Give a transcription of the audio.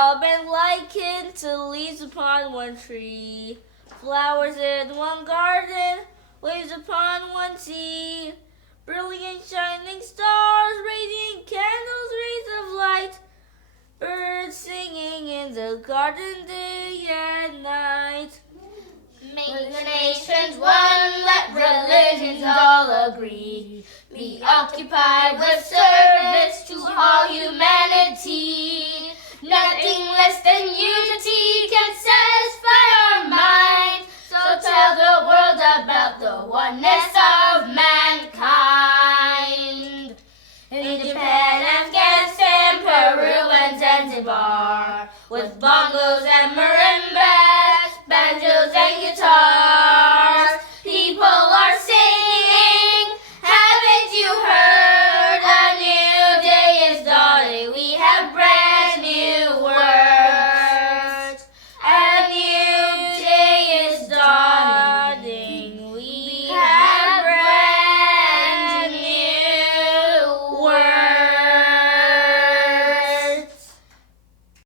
all been likened to leaves upon one tree, flowers in one garden, waves upon one sea, brilliant shining stars, radiant candles, rays of light, birds singing in the garden day and night. Make the nations one, let religions all agree. Be occupied with service to all humanity. Nothing less than unity can satisfy our mind. So tell the world about the oneness of mankind. In Japan, Afghanistan, Peru, and Zanzibar, with bongos and marimbas, banjos and guitars.